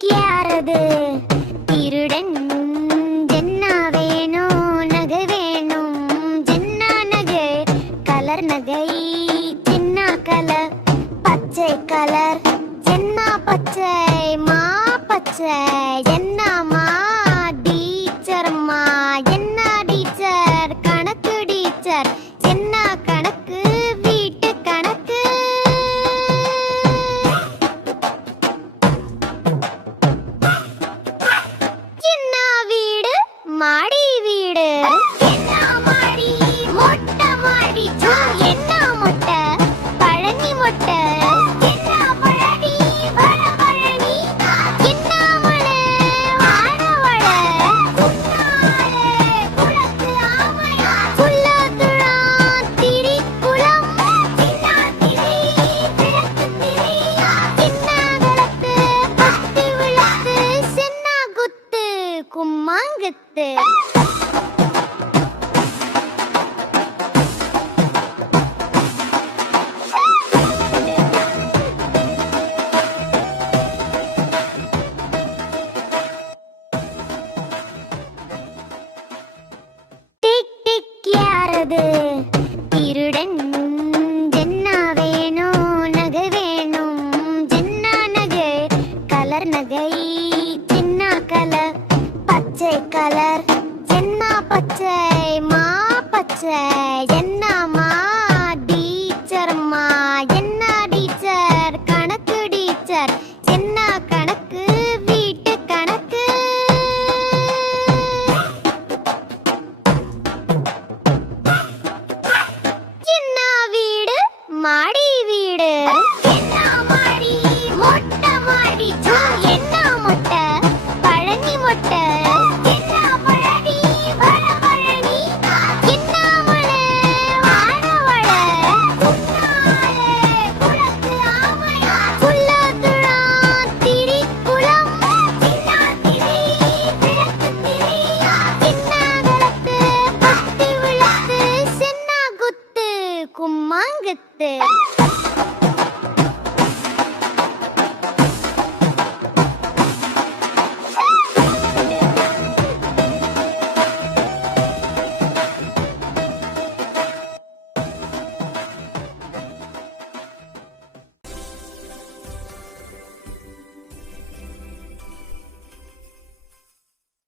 யாரது திருடன் ஜென்னா வேணும் நகை வேணும் ஜென்னா நகை. கலர் நகை சின்ன கலர் பச்சை கலர். ஜென்னா பச்சை மா பச்சை கும்மாங்குத்து டிக் டிக் யாரது பச்சை கலர் என்ன பச்சை மா பச்சை என்னம்மா டீச்சர்மா என்ன டீச்சர் கணக்கு டீச்சர் என்ன கணக்கு வீட்டு கணக்கு. என்ன வீடு மாடி வீடு. என்ன மாடி மொட்டை மாடி げて。